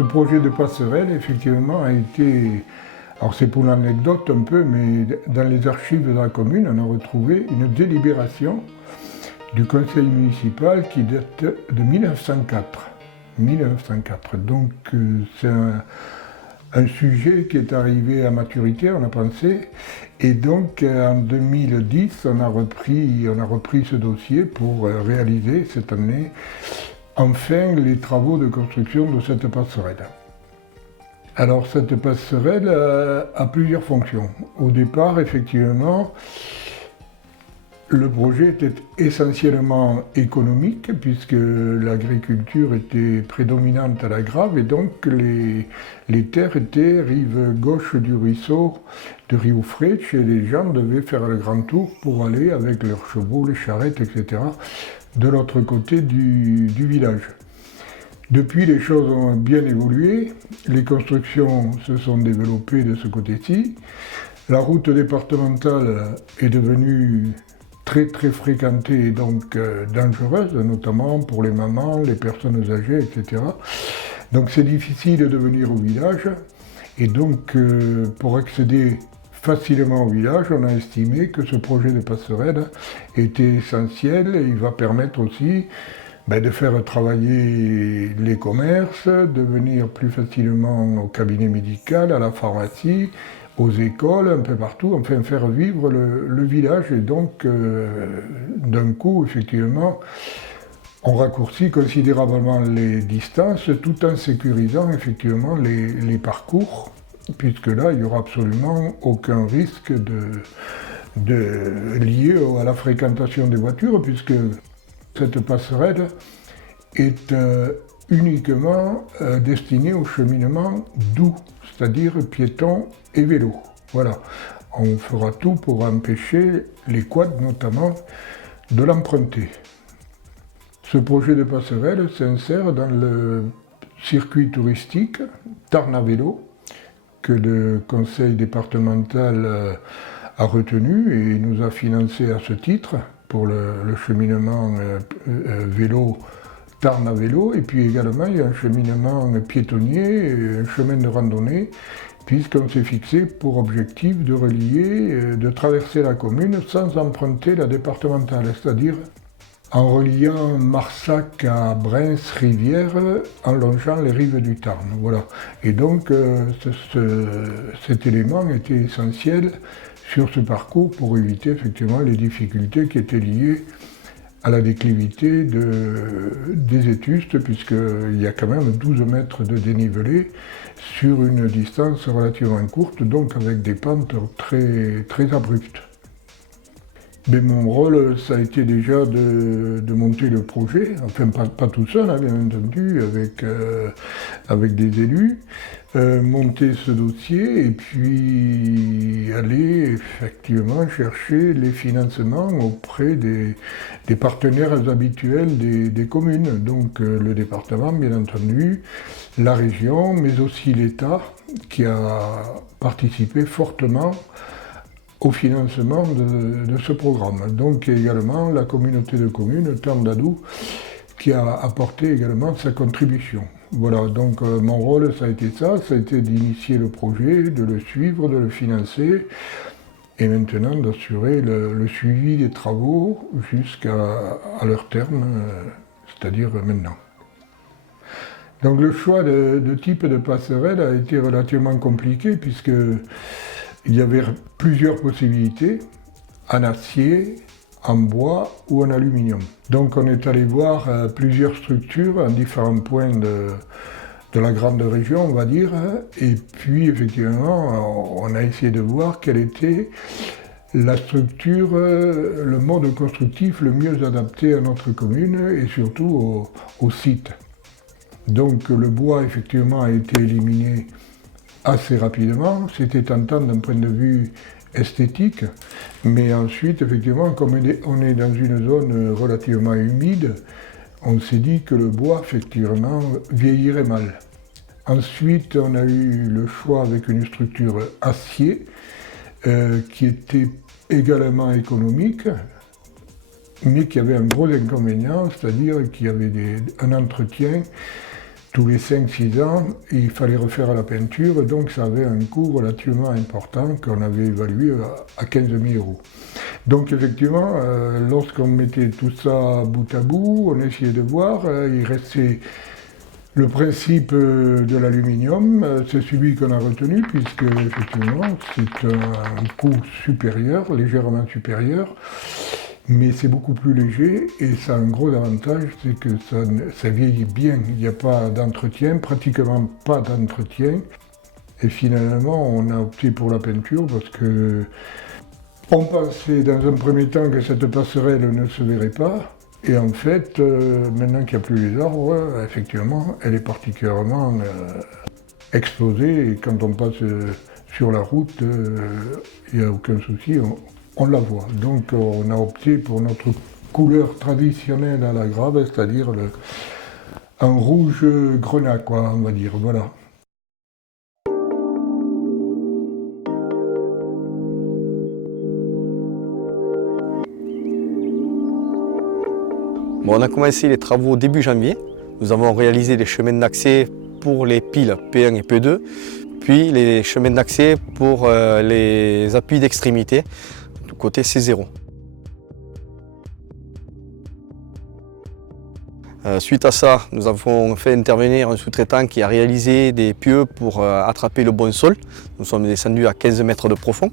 Ce projet de passerelle, effectivement, a été, alors c'est pour l'anecdote un peu, mais dans les archives de la commune, on a retrouvé une délibération du conseil municipal qui date de 1904. 1904. Donc c'est un sujet qui est arrivé à maturité, on a pensé, et donc en 2010, on a repris ce dossier pour réaliser cette année enfin les travaux de construction de cette passerelle. Alors cette passerelle a plusieurs fonctions. Au départ, effectivement, le projet était essentiellement économique puisque l'agriculture était prédominante à la Grave et donc les terres étaient rive gauche du ruisseau de Rioufrech et les gens devaient faire le grand tour pour aller avec leurs chevaux, les charrettes, etc. de l'autre côté du village. Depuis, les choses ont bien évolué, les constructions se sont développées de ce côté-ci, la route départementale est devenue très fréquentée et donc dangereuse, notamment pour les mamans, les personnes âgées, etc. Donc c'est difficile de venir au village et donc pour accéder facilement au village, on a estimé que ce projet de passerelle était essentiel et il va permettre aussi de faire travailler les commerces, de venir plus facilement au cabinet médical, à la pharmacie, aux écoles, un peu partout, enfin faire vivre le village. Et donc, d'un coup, effectivement, on raccourcit considérablement les distances tout en sécurisant effectivement les parcours, puisque là, il n'y aura absolument aucun risque lié à la fréquentation des voitures, puisque cette passerelle est uniquement destinée au cheminement doux, c'est-à-dire piétons et vélos. Voilà. On fera tout pour empêcher les quads notamment de l'emprunter. Ce projet de passerelle s'insère dans le circuit touristique Tarn à vélo que le conseil départemental a retenu et nous a financé à ce titre pour le cheminement vélo, Tarn à vélo, et puis également il y a un cheminement piétonnier, un chemin de randonnée, puisqu'on s'est fixé pour objectif de relier, de traverser la commune sans emprunter la départementale, c'est-à-dire en reliant Marsac à Brens-Rivière, en longeant les rives du Tarn. Voilà. Et donc cet élément était essentiel sur ce parcours pour éviter effectivement les difficultés qui étaient liées à la déclivité des étustes, puisqu'il y a quand même 12 mètres de dénivelé sur une distance relativement courte, donc avec des pentes très abruptes. Mais mon rôle, ça a été déjà de monter le projet, enfin pas tout seul, hein, bien entendu, avec des élus, monter ce dossier et puis aller effectivement chercher les financements auprès des partenaires habituels des communes, donc le département bien entendu, la région, mais aussi l'État qui a participé fortement au financement de ce programme. Donc également la communauté de communes Tarn d'Adoux qui a apporté également sa contribution. Voilà, donc mon rôle ça a été d'initier le projet, de le suivre, de le financer et maintenant d'assurer le suivi des travaux jusqu'à leur terme, c'est-à-dire maintenant. Donc le choix de type de passerelle a été relativement compliqué puisque il y avait plusieurs possibilités, en acier, en bois ou en aluminium. Donc on est allé voir plusieurs structures en différents points de la grande région, on va dire, et puis effectivement on a essayé de voir quelle était la structure, le mode constructif le mieux adapté à notre commune et surtout au site. Donc le bois effectivement a été éliminé assez rapidement, c'était tentant d'un point de vue esthétique, mais ensuite, effectivement, comme on est dans une zone relativement humide, on s'est dit que le bois, effectivement, vieillirait mal. Ensuite, on a eu le choix avec une structure acier, qui était également économique, mais qui avait un gros inconvénient, c'est-à-dire qu'il y avait un entretien tous les 5-6 ans, il fallait refaire la peinture, donc ça avait un coût relativement important qu'on avait évalué à 15 000 €. Donc effectivement, lorsqu'on mettait tout ça bout à bout, on essayait de voir, il restait le principe de l'aluminium, c'est celui qu'on a retenu, puisque effectivement c'est un coût supérieur, légèrement supérieur, mais c'est beaucoup plus léger et ça a un gros avantage, c'est que ça vieillit bien, il n'y a pas d'entretien, pratiquement pas d'entretien. Et finalement, on a opté pour la peinture parce que on pensait dans un premier temps que cette passerelle ne se verrait pas. Et en fait, maintenant qu'il n'y a plus les arbres, effectivement, elle est particulièrement exposée. Et quand on passe sur la route, il n'y a aucun souci, on la voit. Donc on a opté pour notre couleur traditionnelle à la Grave, c'est-à-dire un rouge grenat, quoi, on va dire. Voilà. Bon, on a commencé les travaux début janvier. Nous avons réalisé les chemins d'accès pour les piles P1 et P2, puis les chemins d'accès pour les appuis d'extrémité du côté C0. Suite à ça, nous avons fait intervenir un sous-traitant qui a réalisé des pieux pour attraper le bon sol. Nous sommes descendus à 15 mètres de profond.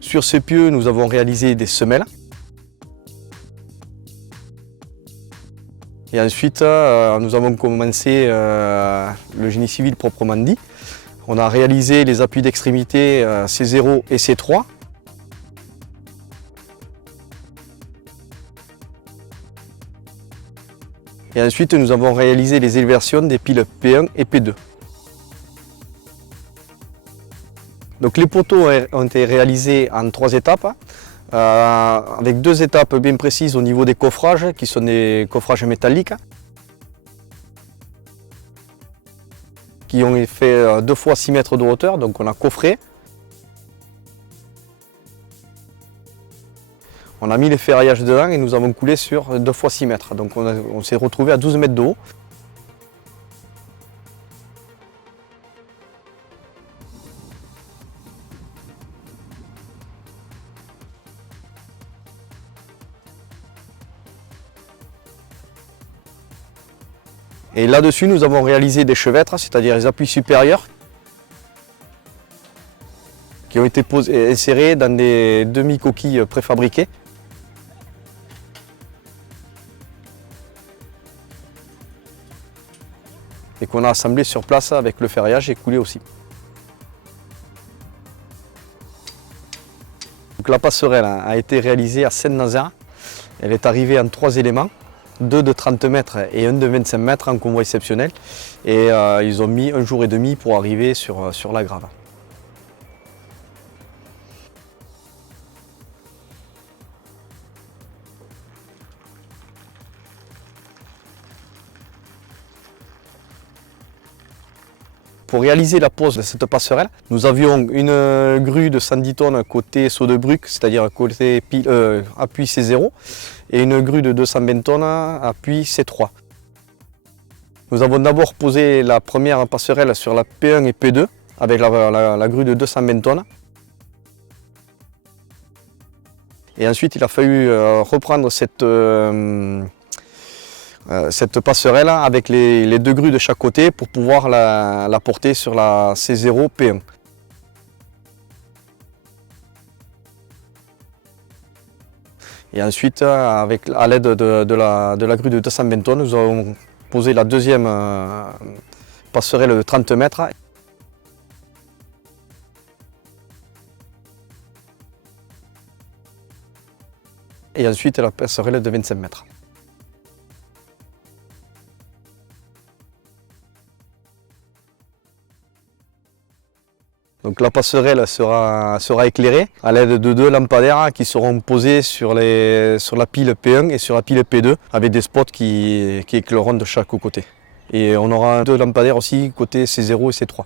Sur ces pieux, nous avons réalisé des semelles. Et ensuite, nous avons commencé le génie civil proprement dit. On a réalisé les appuis d'extrémité C0 et C3. Et ensuite, nous avons réalisé les élévations des piles P1 et P2. Donc les poteaux ont été réalisés en 3 étapes, avec 2 étapes bien précises au niveau des coffrages, qui sont des coffrages métalliques, qui ont fait 2 fois 6 mètres de hauteur, donc on a coffré. On a mis les ferraillages dedans et nous avons coulé sur 2 fois 6 mètres, donc on s'est retrouvé à 12 mètres de haut. Et là-dessus, nous avons réalisé des chevêtres, c'est-à-dire les appuis supérieurs, qui ont été insérés dans des demi-coquilles préfabriquées. Et qu'on a assemblé sur place avec le ferraillage et coulé aussi. Donc la passerelle a été réalisée à Saint-Nazaire. Elle est arrivée en 3 éléments, 2 de 30 mètres et 1 de 25 mètres en convoi exceptionnel. Et ils ont mis 1 jour et demi pour arriver sur la Grave. Pour réaliser la pose de cette passerelle, nous avions une grue de 110 tonnes côté saut de Bruck, c'est-à-dire côté appui C0, et une grue de 220 tonnes appui C3. Nous avons d'abord posé la première passerelle sur la P1 et P2 avec la grue de 220 tonnes. Et ensuite, il a fallu reprendre cette passerelle avec les 2 grues de chaque côté pour pouvoir la porter sur la C0 P1. Et ensuite, à l'aide de la grue de 220 tonnes, nous avons posé la deuxième passerelle de 30 mètres. Et ensuite la passerelle de 25 mètres. Donc la passerelle sera éclairée à l'aide de 2 lampadaires qui seront posés sur la pile P1 et sur la pile P2 avec des spots qui éclaireront de chaque côté. Et on aura 2 lampadaires aussi côté C0 et C3.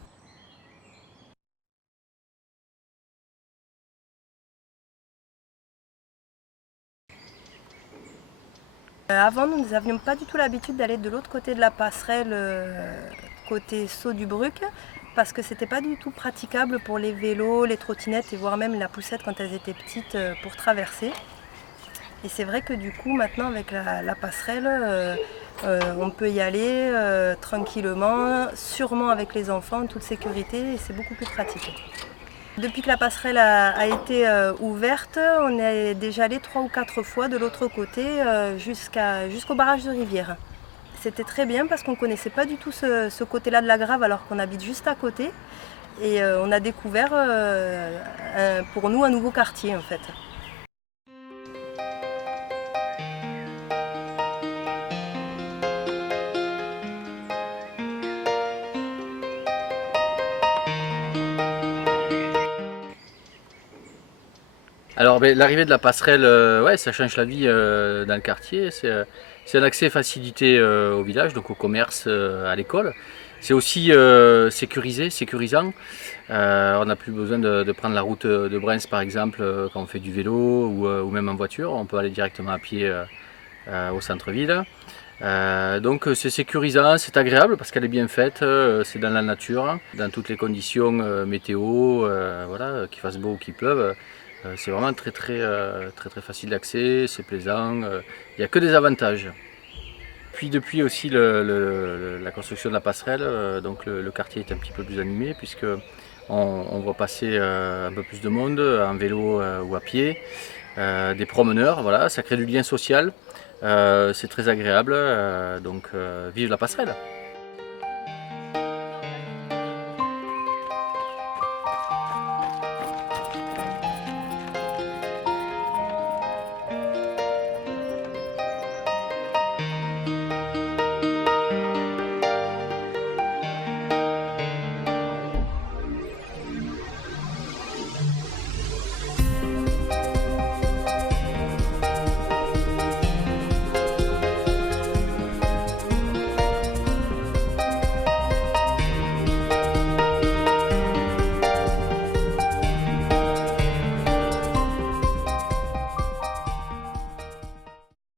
Avant, nous n'avions pas du tout l'habitude d'aller de l'autre côté de la passerelle, côté Saut du Bruc, parce que c'était pas du tout praticable pour les vélos, les trottinettes et voire même la poussette quand elles étaient petites pour traverser. Et c'est vrai que du coup maintenant avec la passerelle, on peut y aller tranquillement, sûrement avec les enfants, en toute sécurité, et c'est beaucoup plus pratique. Depuis que la passerelle a été ouverte, on est déjà allé 3 ou 4 fois de l'autre côté jusqu'au barrage de Rivière. C'était très bien parce qu'on ne connaissait pas du tout ce côté-là de la Grave alors qu'on habite juste à côté. Et on a découvert pour nous un nouveau quartier en fait. Alors l'arrivée de la passerelle, ouais, ça change la vie dans le quartier. C'est un accès facilité au village, donc au commerce, à l'école. C'est aussi sécurisant. On n'a plus besoin de prendre la route de Brens par exemple quand on fait du vélo ou même en voiture. On peut aller directement à pied au centre-ville. Donc c'est sécurisant, c'est agréable parce qu'elle est bien faite, c'est dans la nature, dans toutes les conditions météo, voilà, qu'il fasse beau ou qu'il pleuve. C'est vraiment très facile d'accès, c'est plaisant, il n'y a que des avantages. Puis depuis aussi la construction de la passerelle, donc le quartier est un petit peu plus animé puisque on voit passer un peu plus de monde en vélo ou à pied, des promeneurs, voilà, ça crée du lien social, c'est très agréable, donc vive la passerelle.